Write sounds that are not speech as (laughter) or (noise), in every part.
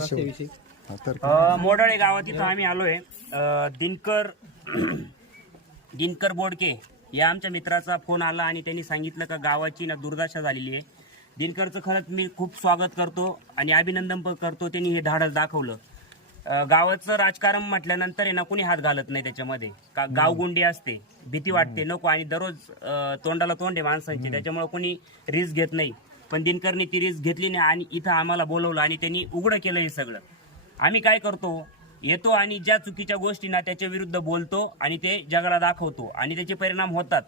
रस्त्याविषयी. मोडाळे गावात इथं आम्ही आलोय. अ, दिनकर (clears throat) दिनकर बोडके या आमच्या मित्राचा फोन आला आणि त्यांनी सांगितलं का गावाची ना दुर्दशा झालेली आहे. दिनकरचं खरंच मी खूप स्वागत करतो आणि अभिनंदन पण करतो. त्यांनी हे धाडस दाखवलं. अ, गावाचं राजकारण म्हटल्यानंतर आहे ना कोणी हात घालत नाही त्याच्यामध्ये. का गावगुंडी असते भीती वाटते नको. आणि दररोज अ, तोंडाला तोंड आहे माणसांची. त्याच्यामुळे कोणी रिस्क घेत नाही. पण दिनकरनी ती रिस्क घेतली नाही आणि इथं आम्हाला बोलवलं आणि त्यांनी उघडं केलं हे सगळं. आम्ही काय करतो? येतो आणि ज्या चुकीच्या गोष्टी ना त्याच्या विरुद्ध बोलतो आणि ते जगाला दाखवतो आणि त्याचे परिणाम होतात.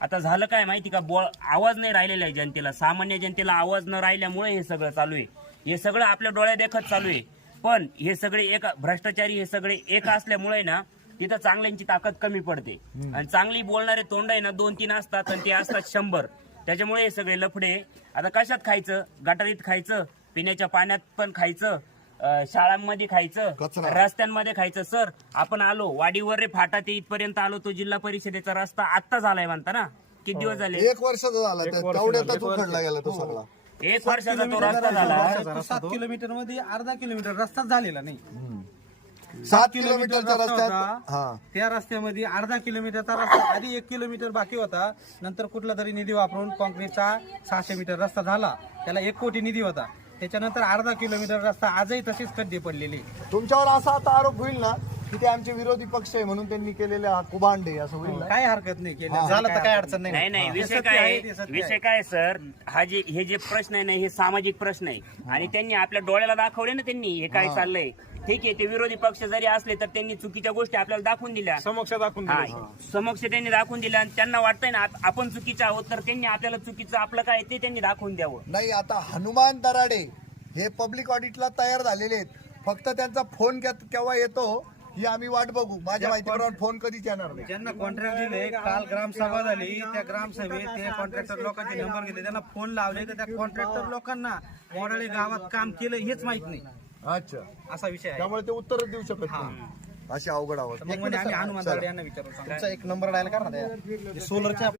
आता झालं काय माहिती का? बोल आवाज नाही राहिलेला आहे जनतेला. सामान्य जनतेला आवाज न राहिल्यामुळे हे सगळं चालू आहे. हे सगळं आपल्या डोळ्या देखत चालू आहे. पण हे सगळे एक भ्रष्टाचारी हे सगळे एक असल्यामुळे ना तिथं चांगल्यांची ताकद कमी पडते. आणि चांगली बोलणारे तोंड आहे ना दोन तीन असतात आणि ते असतात शंभर. त्याच्यामुळे हे सगळे लफडे. आता कशात खायचं? गटारीत खायचं पिण्याच्या पाण्यात पण खायचं अं, शाळांमध्ये खायचं कचरा. रस्त्यांमध्ये खायचं. सर आपण आलो वाडीवर रे फाटा ते इथपर्यंत आलो तो जिल्हा परिषदेचा रस्ता आत्ता झालाय म्हणता ना? किती दिवस झाले? एक वर्षाचा झाला. त्या- तेवढ्यातच उखडला गेला तो सगळा. एक वर्षाचा तो रस्ता झाला. तो सात किलोमीटरमध्ये अर्धा किलोमीटर रस्ताच झालेला नाही. सात किलोमीटर किलोमीटरचा रस्ता रस्त्यात होता. हा. त्या रस्त्यामध्ये अर्धा किलोमीटरचा रस्ता आधी एक किलोमीटर बाकी होता. नंतर कुठला तरी निधी वापरून कॉन्क्रीटचा सहाशे मीटर रस्ता झाला. त्याला एक कोटी निधी होता. त्याच्यानंतर अर्धा किलोमीटर रस्ता आजही तसेच खड्डे पडलेले. तुमच्यावर असा आता आरोप होईल ना की ते आमचे विरोधी पक्ष आहे म्हणून त्यांनी केलेले हा कुभांडे असं होईल ना काय हरकत नाही केलं. झालं तर काय अडचण नाही. नाही नाही हे. विषय सत्य काय आहे, आहे? ते सत्य विषय. काय आहे, सर? हा जे हे जे प्रश्न आहे ना हे सामाजिक प्रश्न आहे. आणि त्यांनी आपल्या डोळ्याला दाखवले ना त्यांनी हे काय चाललंय? ठीक आहे ते विरोधी पक्ष जरी असले तर त्यांनी चुकीच्या गोष्टी आपल्याला दाखवून दिल्या. समक्ष दाखवून हा दिलं. समक्ष त्यांनी दाखवून दिल्या आणि त्यांना वाटतंय ना आप- आपण चुकीचं आहोत तर त्यांनी आपल्याला चुकीचं आपलं काय ते त्यांनी दाखवून द्यावं. नाही आता हनुमान दराडे हे पब्लिक ऑडिटला तयार झालेले आहेत. फक्त त्यांचा फोन के- केव्हा येतो? ही आम्ही वाट बघू. माझ्या माहितीप्रमाणे फोन कधीच येणार नाही. ज्यांना कॉन्ट्रॅक्ट दिले काल ग्रामसभा झाली त्या ग्रामसभेत ते कॉन्ट्रॅक्टर लोकांचे नंबर घेतले. त्यांना फोन लावले तर त्या कॉन्ट्रॅक्टर लोकांना मोडाळे गावात काम केलं हेच माहीत नाही. अच्छा. असा विषय आहे. त्यामुळे ते उत्तर देऊ शकत नाही. अशी अवघड आवाज मग म्हणजे आम्ही हनुमान दाडे यांना विचारू तुमचा एक नंबर डायल करा सोलरच्या